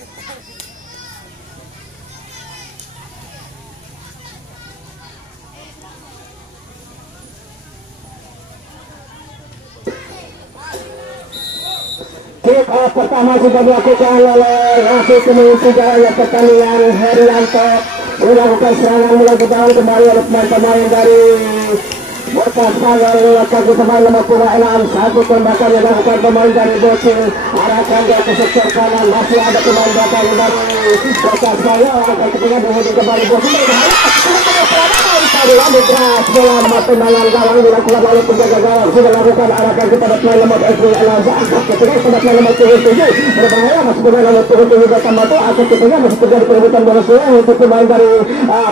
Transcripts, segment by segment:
Kick off pertama sudah dilakukan oleh wasit pemimpin jalannya pertandingan Herianto. Melakukan serangan mulai ke dalam kembali oleh pemain-pemain dari Botas Mayor melakukan pemain nomor 26. Satu tembakan yang dilakukan pemain dari Bocil, arahkan dia ke sektor kanan. Masih ada pemain belakang dari Botas Mayor akan ketinggalan menghubungi kembali Bocil. Diambil keras bola tendangan gawang dilakukan oleh penjaga gawang, sudah lakukan arahkan kepada pemain nomor 26 ketika kepada pemain nomor 27 berbahaya. Masih pemain nomor 27 datang batu akan ketika masih terjadi perebutan bola selang untuk pemain dari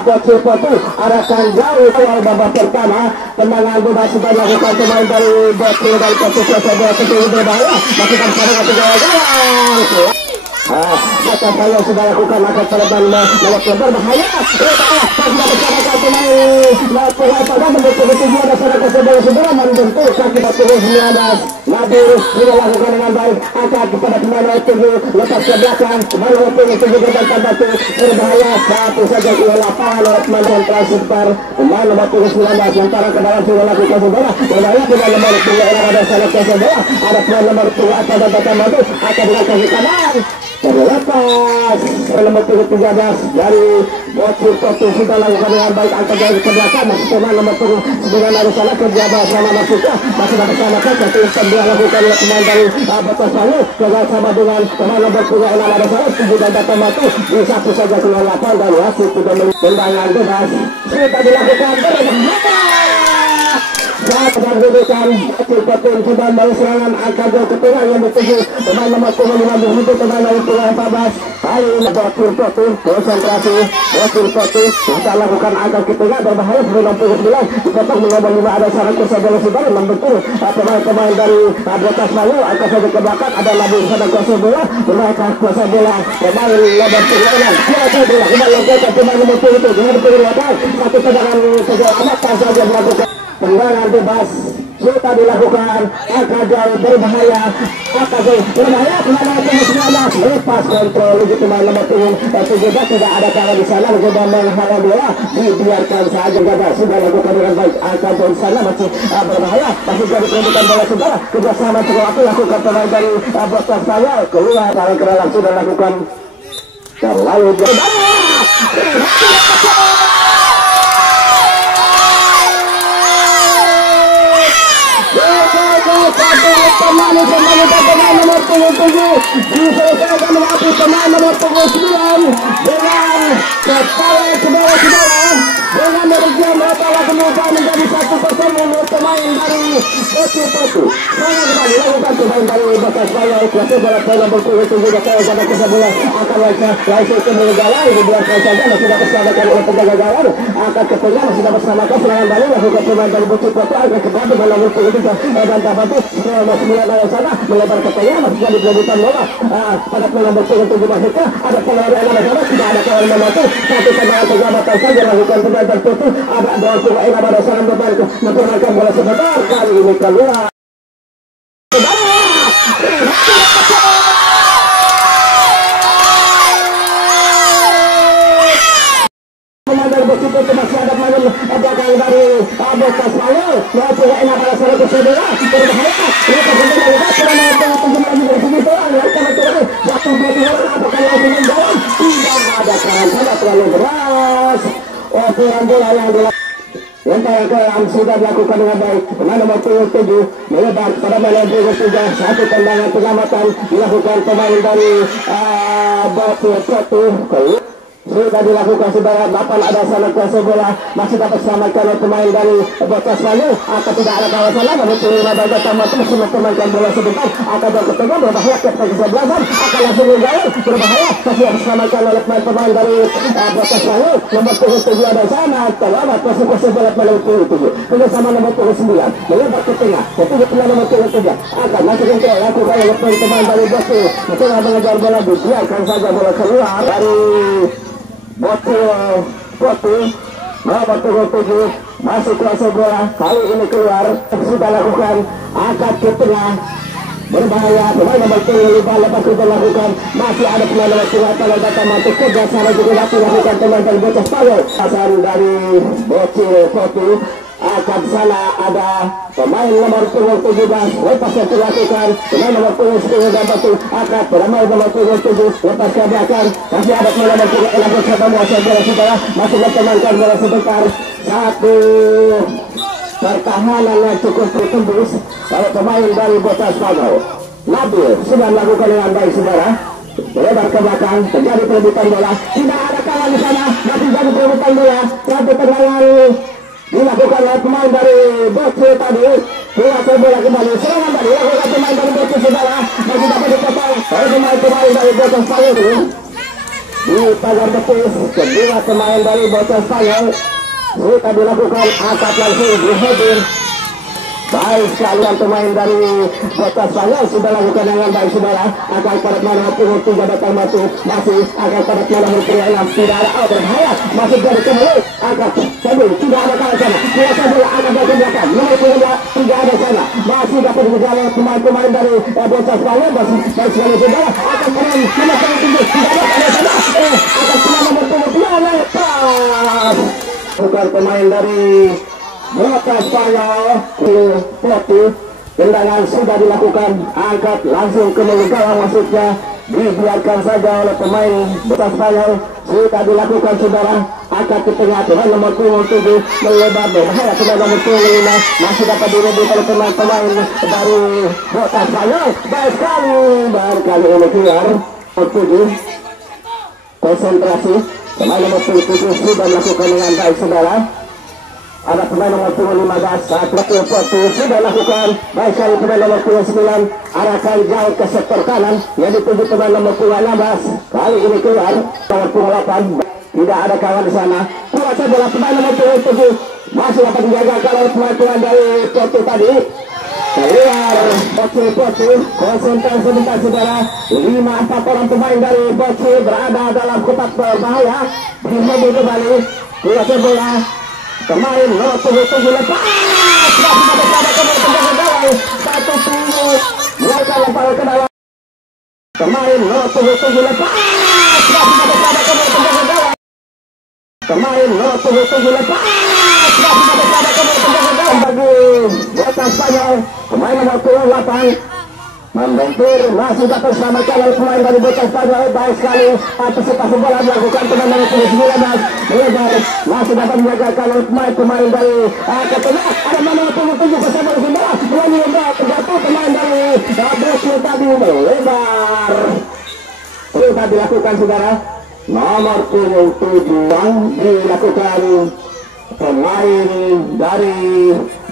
Bocil Potu, arahkan jauh keluar babak pertama. Tendangan bebas sudah dilakukan pemain dari Bocil dari Potu bola tentu berbahaya, masih kan pada gawang. Botas Mayor sudah lakukan akan perebutan bola berbahaya. Pemain membentuk tujuan dasar bola segera membentuk kaki batul 19. Nabil sudah lakukan dengan baik, angkat kepada pemain nomor 7, lepas ke belakang pemain nomor 7 gagal batu berbahaya. Satu saja ke lapangan oleh pemain transfer pemain nomor 19 yang taruh ke dalam sudah lakukan bola berbahaya. Pemain nomor 2 ada salah ke bola, ada pemain nomor 2 akan datang batu akan dengan kaki kanan terlepas. Nomor 13 dari Bocil Potu sudah lakukan dengan baik, angkat dari ke belakang. Masih pemain nomor 9 ada salah kerja bersama masuknya, masih bersama kan satu dia lakukan oleh pemain dari Botas Mayor gagal sama dengan pemain nomor 26 ada salah sudah datang batu di satu saja keluar lapangan dan wasit sudah mendangan bebas sudah dilakukan saat mendudukan Bocil Potu sudah melakukan serangan angkat ke tengah yang dituju pemain nomor 15 itu pemain nomor 14. Kali ini Bocil Potu konsentrasi. Bocil Potu sudah lakukan angkat ke tengah berbahaya 69 dipotong nomor 5 ada sarang kuasa bola saudara membentur pemain-pemain dari Botas Mayor angkat saja ke belakang ada lagi sana kuasa bola menaikkan kuasa bola pemain nomor 9 kembali lagi pemain nomor 7 dengan belakang satu tendangan saja amat saja melakukan tendangan bebas sudah dilakukan angka jauh berbahaya, angka jauh berbahaya pemain nomor 19 lepas kontrol uji pemain nomor 17 tidak ada cara di sana mencoba menghalau bola dibiarkan saja gagal sudah lakukan dengan baik angka jauh di sana masih berbahaya masih jadi perebutan bola saudara kerjasama cukup waktu lakukan pemain dari Botas Mayor keluar dalam kedalam sudah lakukan terlalu berbahaya. Pemain nomor 77 diselesaikan mengaku pemain nomor 79 dengan kepala saudara-saudara dengan merugikan kepala kemudian menjadi 1-0 menurut pemain dari Bocil Potu. Saya kembali lakukan pemain dari Botas Mayor kuasa bola pemain nomor 77 datang pada kesebelah akan langsung ke Menggala dibiarkan saja masih dapat diselamatkan oleh penjaga gawang akan ke tengah masih dapat diselamatkan serangan balik lakukan pemain dari Bocil Potu akan ke belakang dengan nomor 73 dan tampatu masih melihat sana melebar ke tengah masih jadi perebutan bola pada pemain nomor 77 masuknya ada pelari yang ada sana tidak ada kawan membantu satu tendangan persahabatan saja lakukan pemain tertutup ada dua pemain yang ada sana beban mempermainkan bola sebentar kali ini keluar pemain dari Bocil Potu masih ada pemain belakang dari Botas Mayor maupun yang ada sana bersebela berbahaya mereka berbeda kurang mengatur lagi dari sini pelan mereka betul jatuh bola apakah langsung menjawab tidak ada cara terlalu keras operan bola yang yang yang sudah dilakukan dengan baik pemain nomor 7 melebar pada pemain nomor 3 satu tendangan penyelamatan dilakukan pemain dari Bocil Potu sudah dilakukan saudara 8 ada sana kuasa bola masih dapat selamatkan oleh pemain dari Botas Mayor akan tidak ada kawasan lama betul bagai tamat masih mempermainkan bola sebentar akan berketengah berbahaya ke kesebelasan akan langsung menggawang berbahaya masih dapat selamatkan oleh pemain dari Botas Mayor nomor 7 ada sana terlambat masih kuasa bola nomor 7 kerjasama nomor 9 melebar ke tengah pemain nomor 7 akan masih untuk lakukan oleh pemain dari Bocil mencoba mengejar bola dibiarkan saja bola keluar dari Bocil Potu nomor 7 masuk kuasa bola kali ini keluar sudah lakukan angkat ke tengah berbahaya. Pemain nomor 5 lepas itu lakukan, masih ada pemain nomor 2 kalau datang masuk kerja sana juga dapat lakukan pemain dari bocah Spanyol. Pasan dari Bocil Foto akan sana ada pemain nomor 17 lepas yang dilakukan, pemain nomor 10 dan batu akan pemain nomor 7 lepas ke belakang, masih ada pemain nomor 3 elaborasi saudara masih bertemankan bola sebentar, satu pertahanan yang cukup tembus oleh pemain dari bocah Spanyol. Nabil sudah melakukan dengan baik saudara, lebar ke belakang, terjadi perebutan bola, tidak ada kawan di sana, masih jadi perebutan bola, satu tendangan dilakukan oleh pemain dari Bocil tadi, kuasa bola kembali, serangan tadi dilakukan pemain dari Bocil saudara, masih dapat dipotong oleh pemain dari bocah Spanyol itu di pagar betis. Kedua pemain dari bocah Spanyol sudah dilakukan angkat langsung dihadir. Baik sekali pemain dari bocah Spanyol sudah lakukan dengan baik saudara, akan pada mana pun tiga datang matu, masih akan pada mana berperialan, tidak ada berbahaya, masih jadi kembali angkat sambil tidak ada kalah sana, kuasa bola akan ke belakang, nomor 3 ada sana, masih dapat dikejar pemain-pemain dari bocah Spanyol, masih baik sekali saudara, akan pemain nomor 7 tidak ada kalah sana, akan pemain nomor 3 lepas, bukan pemain dari bocah Spanyol. Foto tendangan sudah dilakukan, angkat langsung ke mulut gawang, maksudnya dibiarkan saja oleh pemain bocah Spanyol. Sudah dilakukan saudara, angkat ke tengah, pemain nomor 7 melebar berbahaya, pemain nomor 5 masih dapat direbut oleh pemain dari bocah Spanyol. Baik sekali, baru kali ini keluar 7 konsentrasi, pemain nomor 7 sudah melakukan dengan baik saudara. Ada pemain nomor 15 saat waktu sudah lakukan baik sekali, pemain nomor 29 arahkan jauh ke sektor kanan yang dituju pemain nomor 16 kali ini keluar nomor 28, tidak ada kawan di sana, kuasa bola pemain nomor 27 masih dapat dijaga kalau pemain dari Porto tadi keluar. Bocil konsentrasi sebentar saudara, 5-4 orang pemain dari Bocil berada dalam kotak berbahaya, dihubung kembali kuasa bola pemain nomor 7 lepas, satu tunggu mereka lempar ke dalam, pemain nomor 7 lepas, pemain nomor 7 lepas, bagi bocah Spanyol, pemain nomor 28 membentur, masih dapat diselamatkan oleh pemain dari bocah Spanyol. Baik sekali antisipasi bola dilakukan pemain nomor 19 melebar, masih dapat menjaga oleh pemain dari ke tengah, ada nomor 27 bersama dengan bola melalui bola terjatuh pemain dari Bocil tadi melebar, sudah dilakukan saudara, nomor 7 dilakukan pemain dari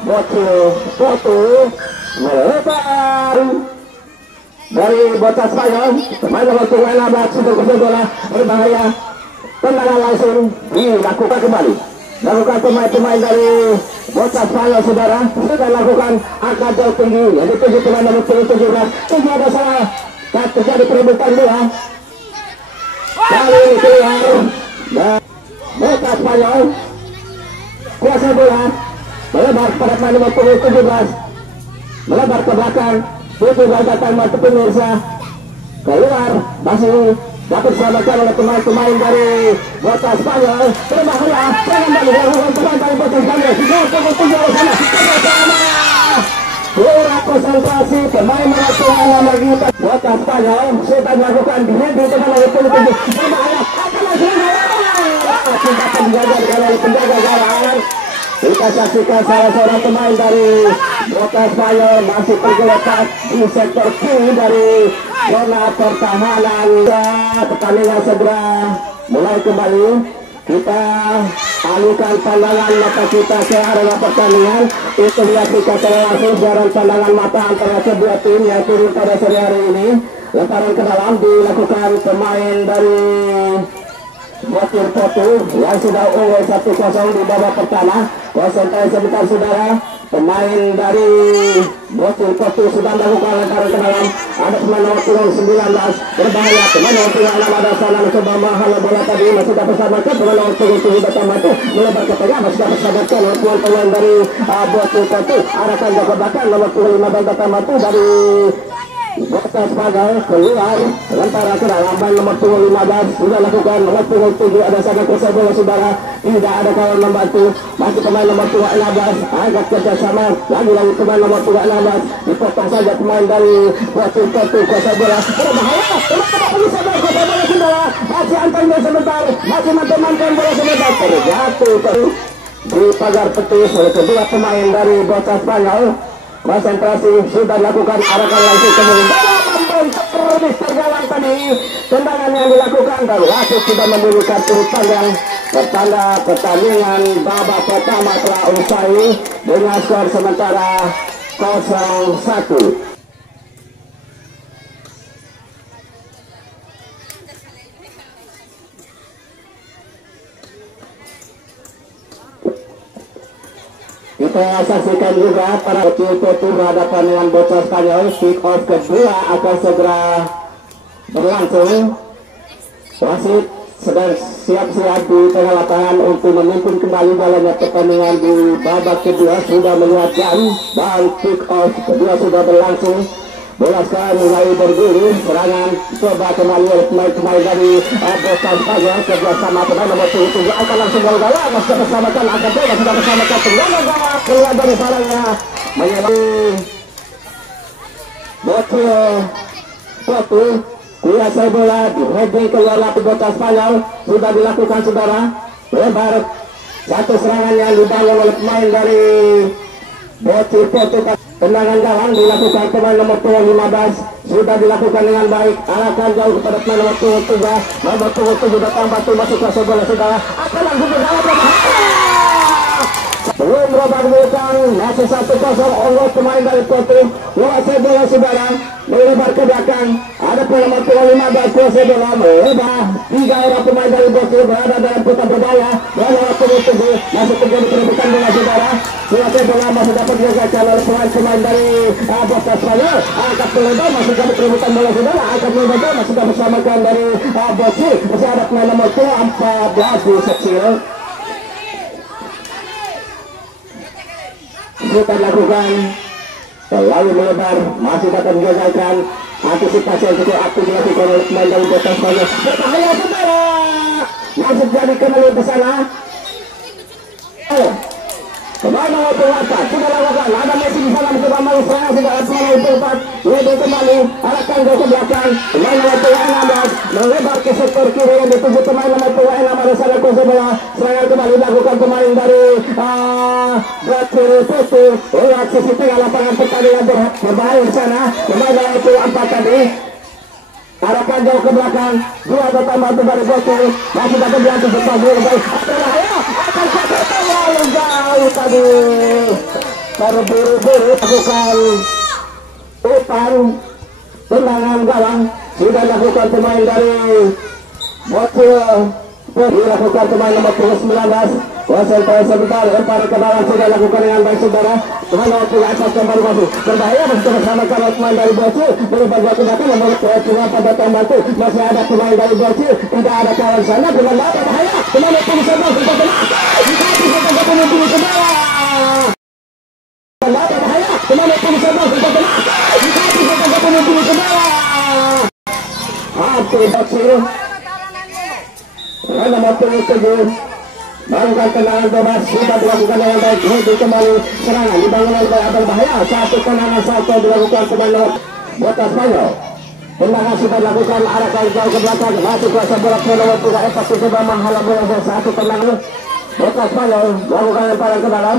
Bocil Foto melebar dari bocah Spanyol, pemain nomor 16 sudah bola berbahaya, tendangan langsung dilakukan kembali, lakukan pemain dari bocah Spanyol saudara, sudah lakukan angkat jauh tinggi yang dituju pemain nomor 17, tidak ada salah, terjadi perebutan bola kali ini keluar dan bocah Spanyol kuasa bola melebar pada pemain nomor 17, melebar ke belakang, tujuh datang mati pemirsa, keluar, masih dapat diselamatkan oleh pemain-pemain dari bocah Spanyol, berbahaya, jangan balik lakukan pemain dari bocah Spanyol, kurang konsentrasi, pemain melakukan lagi bocah Spanyol, sudah melakukan dihenti dengan oleh 27, berbahaya, akan langsung dapat dijaga oleh penjaga gawang. Kita saksikan salah seorang pemain dari bocah Spanyol masih tergeletak di sektor kiri dari zona pertahanan. Pertandingan segera mulai kembali. Kita alihkan pandangan mata kita ke arena pertandingan. Itu menyaksikan secara langsung jarak pandangan mata antara kedua tim yang turun pada sore hari ini. Lemparan ke dalam dilakukan pemain dari Bocil Potu yang sudah unggul 1-0 di babak pertama. Konsentrasi sebentar saudara. Pemain dari Bocil Potu sudah melakukan lemparan ke dalam. Ada pemain nomor 19 berbahaya. Pemain nomor 6 ada sana mencoba menghalau bola tadi. Masih dapat selamatkan. Pemain nomor 7 datang maju melebar ke tengah. Masih dapat selamatkan oleh pemain dari Bocil Potu. Arahkan ke belakang nomor 15 datang maju dari Botas Pagal keluar lempar ke dalam. Nomor 15 sudah lakukan. Nomor 7 ada sangat kuasa bola saudara. Tidak ada kawan membantu. Masih pemain nomor 16 agak kerjasama. Lagi-lagi pemain nomor 16 dipotong saja pemain dari Bocil Potu. Kuasa bola berbahaya. Kenapa bisa kuasa bola saudara? Masih antangnya sebentar. Masih mantan bola sebentar. Terjatuh di pagar petis oleh kedua pemain dari Botas Pagal. Konsentrasi sudah dilakukan, arahkan langsung ke membentuk Mister Gawang tadi. Tendangan yang dilakukan dan wasit sudah memberikan turut pandang. Pertanda pertandingan babak pertama telah usai dengan skor sementara 0-1. Kita saksikan juga para Bocil Potu berhadapan dengan Bocah Spanyol. Kick off kedua akan segera berlangsung. Wasit sedang siap-siap di tengah lapangan untuk memimpin kembali jalannya pertandingan di babak kedua. Sudah melihat jam dan kick off kedua sudah berlangsung. Bola sekarang mulai bergulir, serangan coba kembali oleh pemain-pemain dari Bocah Spanyol. Kerjasama pemain nomor 7 akan langsung bola masih bersamakan akan bola sudah bersamakan tendangan gawang keluar dari sarangnya menyerang Bocil Potu. Kuasai bola heading keluar lapis Bocah Spanyol sudah dilakukan saudara. Lebar satu serangan yang dibangun oleh pemain dari Bocil Potu. Tendangan gawang dilakukan pemain nomor 15 sudah dilakukan dengan baik. Arahkan jauh kepada pemain nomor 7. Nomor 7 datang batu masuk ke bola saudara. Akan langsung ke dalam belum berubah kedudukan. Masih 1-0 oleh pemain dari Potu. Kuasai bola saudara melebar ke belakang. Ada pemain nomor 15 kuasai bola melebar. 3 orang pemain dari Bocil berada dalam putar berbahaya. Nomor 7 masih terjadi perebutan bola saudara. Kuasai bola masih dapat dijaga oleh pemain dari Botas Spanyol. Angkat melebar masih dapat perebutan bola saudara. Angkat melebar masih dapat bersamakan dari Bocil. Masih ada pemain nomor 14 di seksil. Kita lakukan terlalu melebar masih dapat digagalkan. Antisipasi yang cukup aktif dilakukan oleh pemain dari Botas Spanyol. Berbahaya saudara. Masih jadi kembali ke sana. Pemain nomor 4 sudah lakukan. Ada Messi di sana mencoba malu serangan sudah pemain nomor 4 lebih kembali arahkan ke belakang. Pemain nomor 16 melebar ke sektor kiri yang dituju pemain nomor 26 ada sana kuasa bola. Serangan kembali dilakukan pemain dari Bocil Potu. Lihat sisi tengah lapangan pertandingan berbahaya di sana. Pemain nomor 4 tadi arahkan jauh ke belakang. Dua tambah dari Bocil masih dapat diantar bersama baik. Berbahaya akan terlalu jauh tadi. Terburu-buru lakukan umpan tendangan gawang sudah dilakukan pemain dari Bocil dilakukan pemain nomor 19. Konsentrasi sebentar lempar ke dalam sudah dilakukan dengan baik saudara. Pemain nomor 4 kembali masuk berbahaya masih bersamakan pemain dari Bocil melebar jauh ke belakang. Nomor 2 pada tambah masih ada pemain dari Bocil tidak ada kawan sana dengan berbahaya pemain nomor 19 nomor 7 melakukan tendangan bebas sudah dilakukan dengan baik. Kembali serangan dibangun oleh berbahaya. Satu tendangan satu dilakukan pemain Botas Spanyol. Tendangan sudah dilakukan arahkan jauh ke belakang. Masuk kuasa bola ke nomor 3 Epas sudah menghalau bola. Satu tendangan Botas Spanyol melakukan lemparan ke dalam.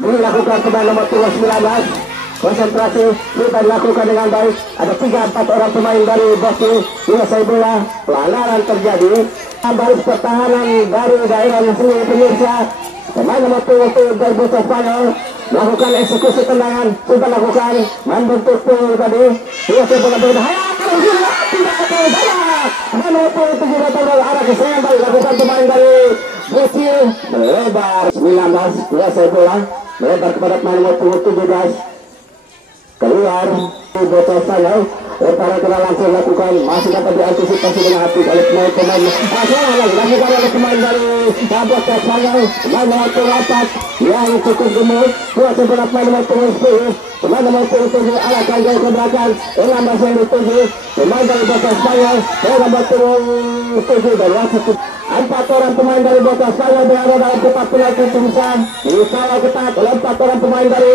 Dilakukan pemain nomor 19. Konsentrasi sudah dilakukan dengan baik. Ada 3-4 orang pemain dari Bocil. Selesai bola pelanggaran terjadi. Baris pertahanan dari daerah yang sendiri pemirsa. Pemain nomor 7 dari Botas Spanyol melakukan eksekusi tendangan sudah lakukan membentuk tadi. Selesai bola berbahaya. Kalau tidak ada arah ke Sembal dilakukan pemain dari Bocil melebar 19 kuasai bola melebar kepada pemain nomor 17 keluar bocah saya lemparan kena langsung lakukan masih dapat diantisipasi dengan hati oleh pemain dilakukan oleh pemain dari bocah saya pemain nomor 4 yang cukup gemuk kuasai bola pemain nomor 10 pemain nomor 7 arahkan jauh ke belakang 16 yang dituju pemain dari bocah saya nomor 7 dari wasit 4 orang pemain dari bocah saya berada dalam kotak penalti tulisan dikawal ketat oleh 4 orang pemain dari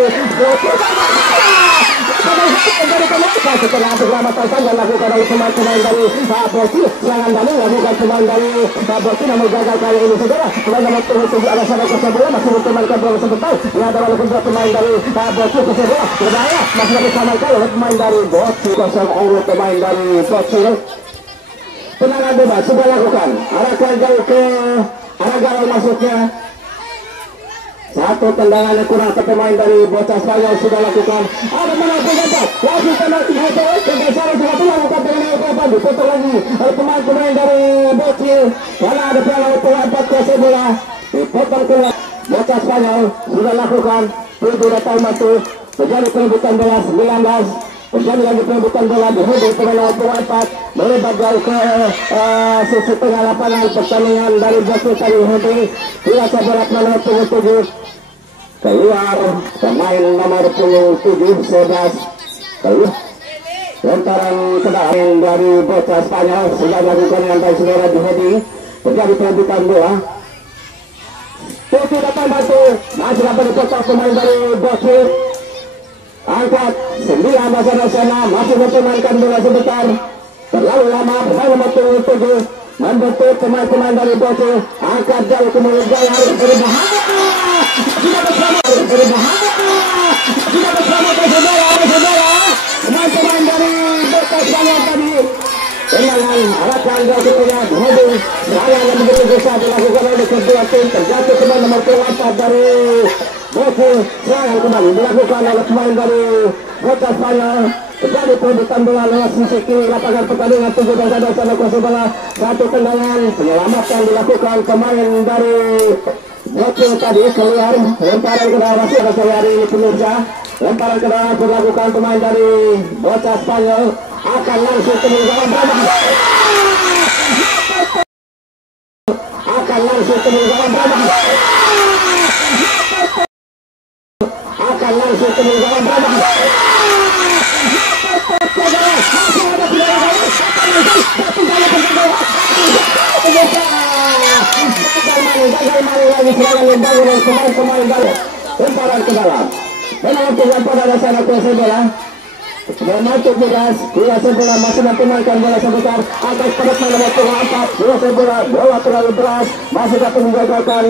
setelah keselamatan saja dilakukan oleh pemain-pemain dari Bosi serangan balik dilakukan pemain dari Bosi namun gagal kali ini saudara pemain nomor 7 ada sana Kosobola masih bertemankan bola sebentar ada oleh kedua pemain dari Bosi Kosobola berbahaya masih bertemankan oleh pemain dari Bosi Kosobola pemain dari Bosi tendangan bebas sudah lakukan arahkan jauh ke arah gawang masuknya satu tendangan yang kurang ke pemain dari bocah Spanyol sudah lakukan ada mana pendapat lagi penalti hotel kegeseran sudah dilakukan dengan korban dipotong lagi oleh pemain-pemain dari Bocil karena ada piala empat kuasai bola dipotong keluar bocah Spanyol sudah lakukan 7 datang masuk terjadi perebutan bola 19 terjadi lagi perebutan bola di hujung pemain nomor 4 melebar jauh ke sisi tengah lapangan pertandingan dari Bocil tadi hujung kuasai bola pemain nomor 7 keluar pemain nomor 17 keluar lemparan kendaraan dari bocah Spanyol sudah dilakukan dengan baik saudara di heading terjadi perebutan bola 7 datang batu masih dapat dipotong pemain dari Bocil angkat 9 masalah sana masih mempermainkan bola sebentar terlalu lama pemain nomor 7 membentuk pemain-pemain dari Bocil angkat jauh kemudian harus berbahaya sudah bersama saudara pemain-pemain dari bocah Spanyol tadi tendangan arahkan jauh ke tengah hujung serangan yang begitu besar dilakukan oleh kedua tim terjatuh pemain nomor 4 dari Bocil serangan kembali dilakukan oleh pemain dari bocah Spanyol terjadi perebutan bola lewat sisi kiri lapangan pertandingan 7 dan sana kuasa bola satu tendangan penyelamatan dilakukan pemain dari Bocil tadi keluar lemparan ke dalam masih ada hari ini pemirsa lemparan ke dalam dilakukan pemain dari bocah Spanyol akan langsung ke gawang akan langsung ke gawang akan langsung ke gawang lemparan ke dalam memang tidak pada dasar kuasa bola memantuk beras kuasa bola masih mempermainkan bola sebentar atas pada nomor 4 kuasa bola terlalu beras masih dapat menggagalkan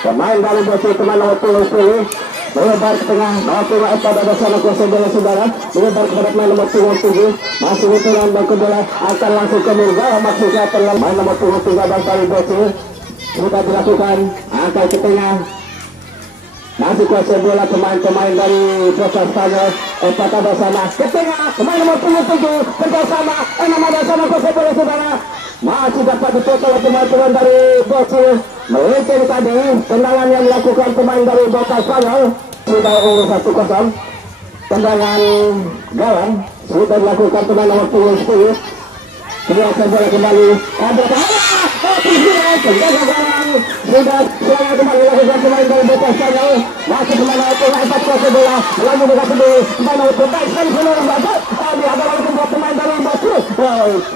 pemain dari Bocil pemain nomor 10 melebar ke tengah nomor 4 pada dasar kuasa bola saudara melebar kepada pemain nomor 7 masih berturun dan ke bola akan langsung ke gawang maksudnya pemain nomor 13 dari Bocil sudah dilakukan angkat ke tengah masih kuasa bola pemain-pemain dari bocah Spanyol 4 ada sana ke tengah pemain nomor 7 kerjasama 6 ada sana kuasa bola saudara masih dapat dipotong oleh pemain-pemain dari Bocil melenceng tadi tendangan yang dilakukan pemain dari bocah Spanyol sudah unggul 1-0 tendangan gawang sudah dilakukan pemain nomor 10 kuasa bola kembali ada sudah serangan kembali lakukan pemain dari bocah Spanyol masih pemain nomor 4 kuasa bola lalu berkata di pemain nomor 4 sekali seluruh baca di adalah kedua pemain dari Bocil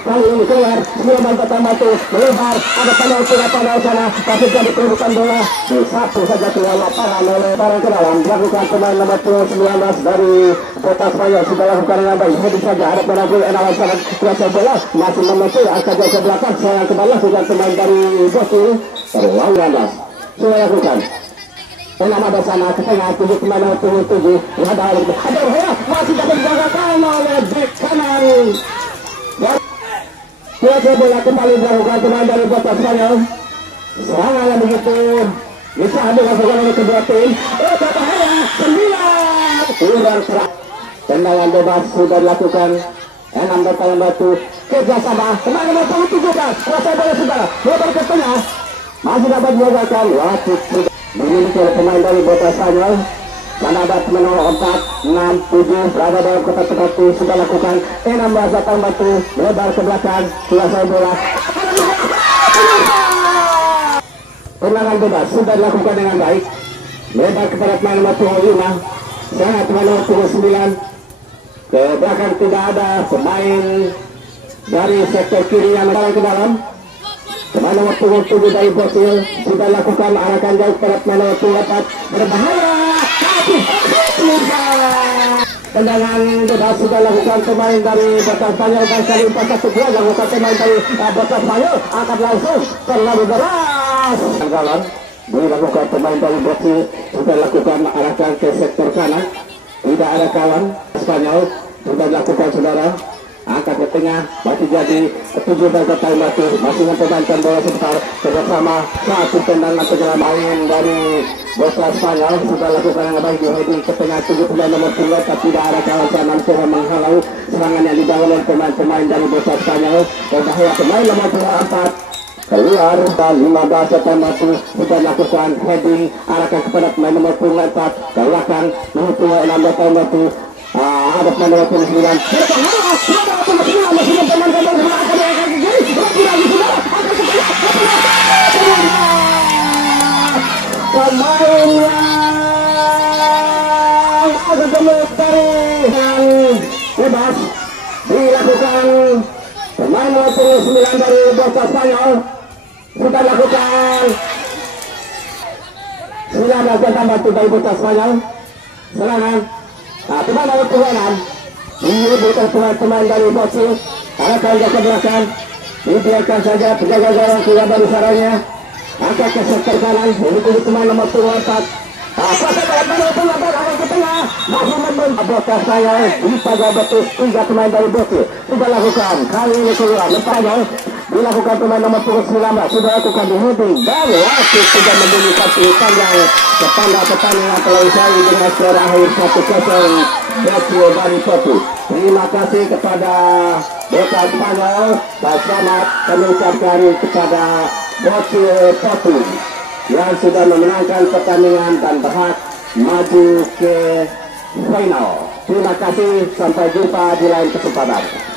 kali ini keluar 9 pertama itu melebar ada panel pada sana tapi jadi perebutan bola di satu saja keluar lapangan oleh barang ke dalam dilakukan pemain nomor 19 dari bocah Spanyol sudah lakukan dengan baik heading saja ada pada enawan sana kuasa bola masih memetul angkat jauh ke belakang serangan kembali lakukan pemain dari Bocil terlalu lambat sudah lakukan enam ada sana ke tengah 7 pemain nomor 7 ada masih dapat digagalkan oleh bek kanan kuasa bola kembali dilakukan pemain dari bocah Spanyol serangan yang begitu bisa dilakukan oleh kedua tim berbahaya 9 kurang serang tendangan bebas sudah dilakukan 6 datang batu kerjasama pemain nomor 17 kuasai bola sudah lebar ke tengah, masih dapat mengagalkan wasit dimiliki oleh pemain dari Bota Spanyol. Kanada menolak 4, 6, 7 berada dalam kotak penalti, sudah lakukan 16 datang batu lebar ke belakang kuasai bola. Tendangan bebas sudah dilakukan dengan baik, lebar kepada pemain nomor 5, sangat pemain nomor 9 ke belakang, tidak ada pemain dari sektor kiri yang mendalam ke dalam. Pemain nomor 7 dari Brazil sudah lakukan arahkan jauh kepada pemain nomor 4, berbahaya. Tendangan bebas sudah lakukan pemain dari Bota Spanyol, dan kali 4-1 lakukan pemain dari Bota Spanyol, angkat langsung terlalu deras. Anggalan dilakukan pemain dari Brazil sudah lakukan arahkan ke sektor kanan, tidak ada kawan. Spanyol sudah dilakukan saudara, angkat ke tengah, masih jadi 7 dan kata batu, masih mempermainkan bola sebentar bersama satu tendangan segera main dari Bota Spanyol sudah lakukan yang baik di heading ke tengah 7 pemain nomor 2, tapi tidak ada kawan sana coba menghalau serangan yang dibangun oleh pemain-pemain dari Bota Spanyol. Berbahaya pemain nomor 4 keluar dan 15 September sudah lakukan heading arahkan kepada pemain nomor 4 ke belakang nomor 6 September ada pemain nomor 9 pemainnya agak dari bebas dilakukan pemain nomor 9 dari Bota Spanyol sudah lakukan 19 datang batu dari Bota Spanyol serangan. Nah, pemain nomor 6 ini bukan pemain dari Brazil, arahkan ke belakang, dibiarkan saja penjaga gawang tidak dari sarangnya, angkat ke sektor kanan, ini pemain nomor 4. Pasal dalam ke tengah, masih membentuk Bota Spanyol, dipakai betul 3 pemain dari Brazil sudah lakukan, kali ini keluar Spanyol dilakukan pemain nomor 19 sudah lakukan di heading dan wasit sudah memberi satu panjang ketanda pertandingan telah usai dengan skor akhir 1-0 Brazil dari Portu. Terima kasih kepada Bota Spanyol dan selamat kami ucapkan kepada Brazil Portu yang sudah memenangkan pertandingan dan berhak maju ke final. Terima kasih, sampai jumpa di lain kesempatan.